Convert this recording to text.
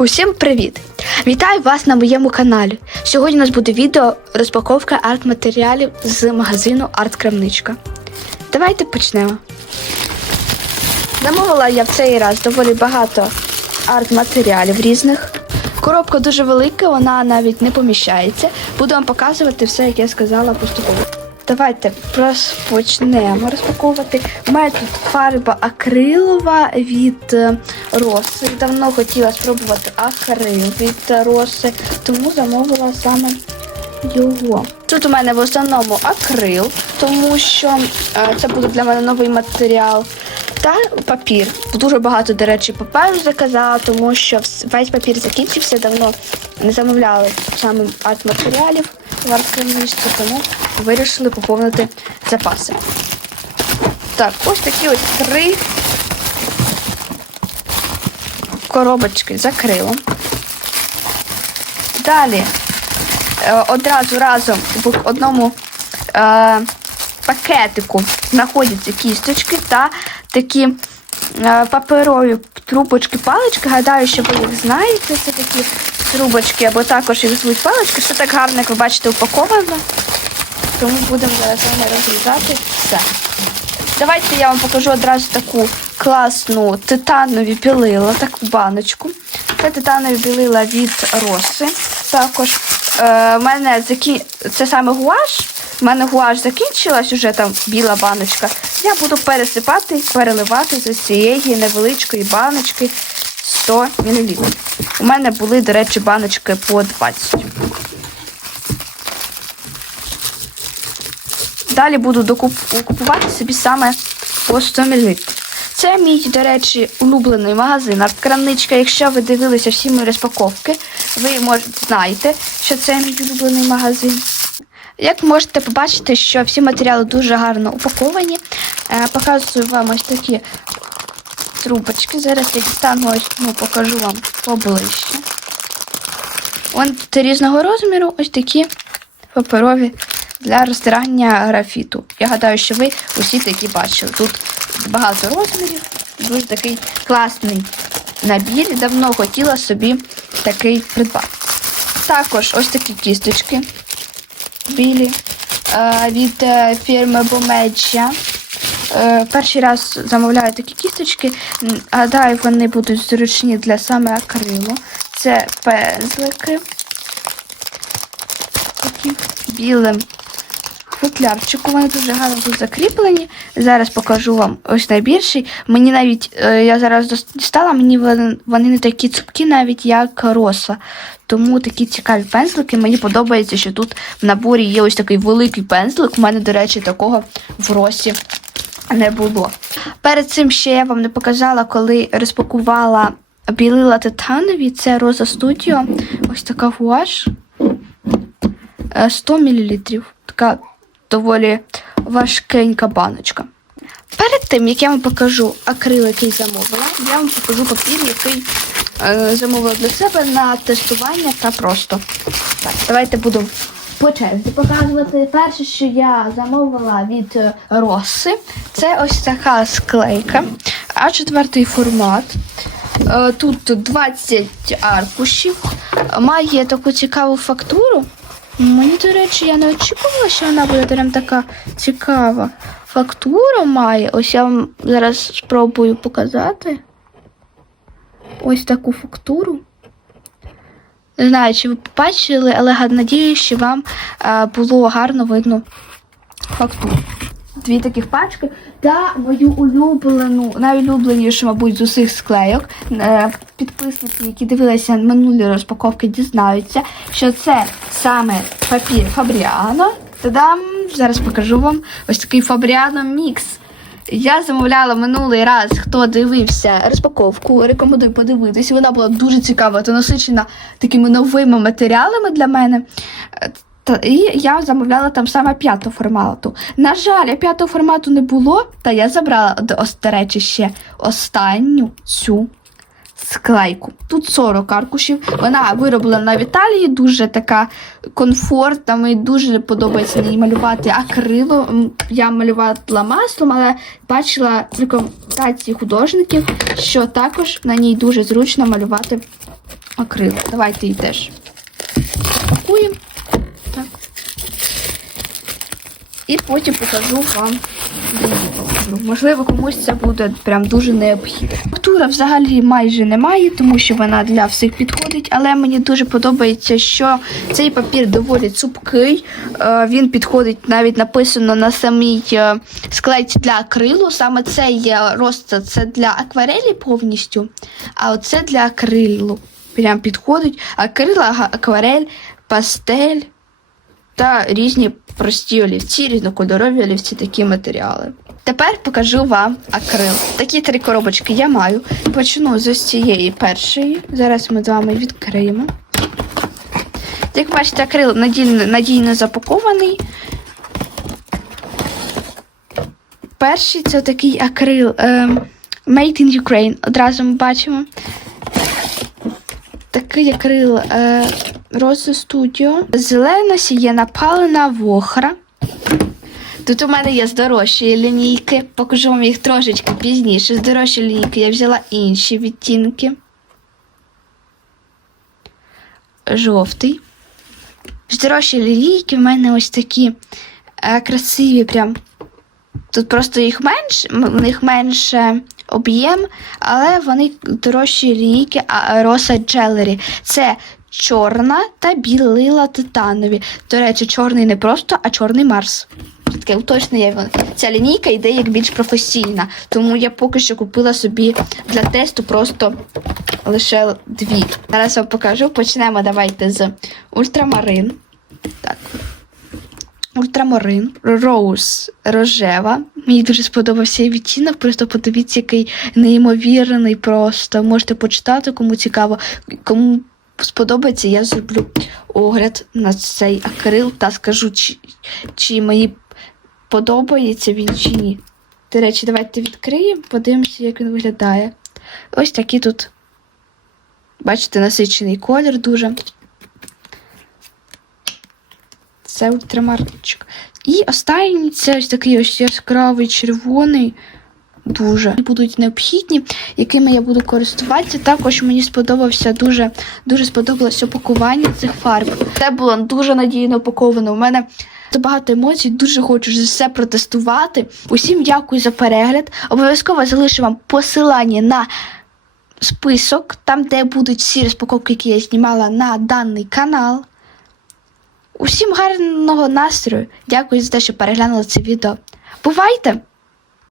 Усім привіт! Вітаю вас на моєму каналі. Сьогодні у нас буде відео розпаковка арт-матеріалів з магазину Арт-Крамничка. Давайте почнемо. Замовила я в цей раз доволі багато арт-матеріалів різних. Коробка дуже велика, вона навіть не поміщається. Буду вам показувати все, як я сказала поступово. Давайте розпочнемо розпаковувати. У мене тут фарба акрилова від е, роси. Давно хотіла спробувати акрил від е, роси, тому замовила саме його. Тут у мене в основному акрил, тому що е, це буде для мене новий матеріал. Та папір. Дуже багато, до речі, паперу заказала, тому що весь папір закінчився, давно не замовляли саме арт-матеріалів в арт-крамничці, тому вирішили поповнити запаси. Так, ось такі ось три коробочки з акрилом. Далі е, одразу разом в одному е, пакетику знаходяться кісточки та такі е, паперові трубочки, палички. Гадаю, що ви їх знаєте. Це такі трубочки, або також їх звуть палички. Все так гарно, як ви бачите, упаковано. Тому будемо зараз розрізати все. Давайте я вам покажу одразу таку класну титанові білила, таку баночку. Це титанові білила від роси. Також е, мене закі... це саме гуаш. У мене гуаш закінчилась, уже там біла баночка. Я буду пересипати, переливати з цієї невеличкої баночки 100 мл. У мене були, до речі, баночки по 20. Далі буду докуп- купувати собі саме по 100 мл. Це мій, до речі, улюблений магазин арт-крамничка. Якщо ви дивилися всі мої розпаковки, ви можете знаєте, що це мій улюблений магазин. Як можете побачити, що всі матеріали дуже гарно упаковані. Е, Показую вам ось такі трубочки. Зараз я дістану ось, ну, покажу вам поближче. Вони тут різного розміру, ось такі паперові для розтирання графіту. Я гадаю, що ви усі такі бачили. Тут багато розмірів, дуже такий класний набір. Давно хотіла собі такий придбати. Також ось такі кісточки білі е, від е, фірми Бомеджа. Е, Перший раз замовляю такі кісточки. Гадаю, вони будуть зручні для саме акрилу. Це пензлики. Такі білим футлярчику. Вони дуже гарно тут закріплені. Зараз покажу вам ось найбільший. Мені навіть, е, я зараз дістала, мені вони, не такі цупкі, навіть як роса. Тому такі цікаві пензлики. Мені подобається, що тут в наборі є ось такий великий пензлик. У мене, до речі, такого в росі не було. Перед цим ще я вам не показала, коли розпакувала білила титанові. Це Роза Студіо. Ось така гуаш. Е, 100 мл. Така доволі важкенька баночка. Перед тим, як я вам покажу акрил, який замовила, я вам покажу папір, який е, замовила для себе на тестування та просто. Так, давайте буду по черзі показувати. Перше, що я замовила від е, Роси, це ось така склейка, а четвертий формат. Е, Тут 20 аркушів, має таку цікаву фактуру. Мені, до речі, я не очікувала, що вона буде прям така цікава. Фактура має. Ось я вам зараз спробую показати. Ось таку фактуру. Не знаю, чи ви побачили, але надію, що вам е, було гарно видно фактуру. Дві таких пачки та мою улюблену, найулюбленішу, мабуть, з усіх склейок. Е, Підписники, які дивилися минулі розпаковки, дізнаються, що це саме папір Фабріано. Та-дам! Зараз покажу вам ось такий Фабріано Мікс. Я замовляла минулий раз, хто дивився розпаковку, рекомендую подивитись. Вона була дуже цікава та насичена такими новими матеріалами для мене. Та, і я замовляла там саме п'ятого формату. На жаль, п'ятого формату не було, та я забрала, до- речі, ще останню цю склейку. Тут 40 аркушів. Вона вироблена в Італії, дуже така комфортна. Мені дуже подобається ній малювати акрилом. Я малювала маслом, але бачила рекомендації художників, що також на ній дуже зручно малювати акрил. Давайте її теж пакуємо. Так. І потім покажу вам. Можливо, комусь це буде прям дуже необхідно. Фактура взагалі майже немає, тому що вона для всіх підходить, але мені дуже подобається, що цей папір доволі цупкий. Е, Він підходить навіть написано на самій е, склейці для акрилу. Саме цей е, розцет це для акварелі повністю, а оце для акрилу. Прям підходить. Акрил, ага, акварель, пастель та різні прості олівці, різнокольорові олівці, такі матеріали. Тепер покажу вам акрил. Такі три коробочки я маю. Почну з ось цієї першої. Зараз ми з вами відкриємо. Як бачите, акрил надійно, надійно запакований. Перший це такий акрил е, Made in Ukraine. Одразу ми бачимо. Такий акрил е, Rose Studio. Зелена сієна палена вохра. Тут у мене є з дорожчої лінійки. Покажу вам їх трошечки пізніше. З дорожчої лінійки я взяла інші відтінки. Жовтий. З дорожчої лінійки в мене ось такі е, красиві прям. Тут просто їх менше, в них менше об'єм, але вони дорожчі лінійки Роса Джелері. Це чорна та білила титанові. До речі, чорний не просто, а чорний Марс. Таке уточнення. Ця лінійка йде як більш професійна, тому я поки що купила собі для тесту просто лише дві. Зараз вам покажу. Почнемо давайте з ультрамарин. Так. Ультрамарин, роуз рожева. Мені дуже сподобався цей відтінок. Просто подивіться, який неймовірний. Просто можете почитати, кому цікаво. Кому сподобається, я зроблю огляд на цей акрил та скажу, чи, чи мені подобається він чи ні. До речі, давайте відкриємо, подивимося, як він виглядає. Ось такий тут, бачите, насичений колір дуже. Це ультрамарчик. І останній це ось такий ось яскравий червоний. Дуже будуть необхідні, якими я буду користуватися. Також мені сподобався дуже дуже сподобалось опакування цих фарб. Це було дуже надійно упаковано. У мене багато емоцій, дуже хочу вже все протестувати. Усім дякую за перегляд. Обов'язково залишу вам посилання на список, там, де будуть всі розпаковки, які я знімала на даний канал. Усім гарного настрою. Дякую за те, що переглянули це відео. Бувайте!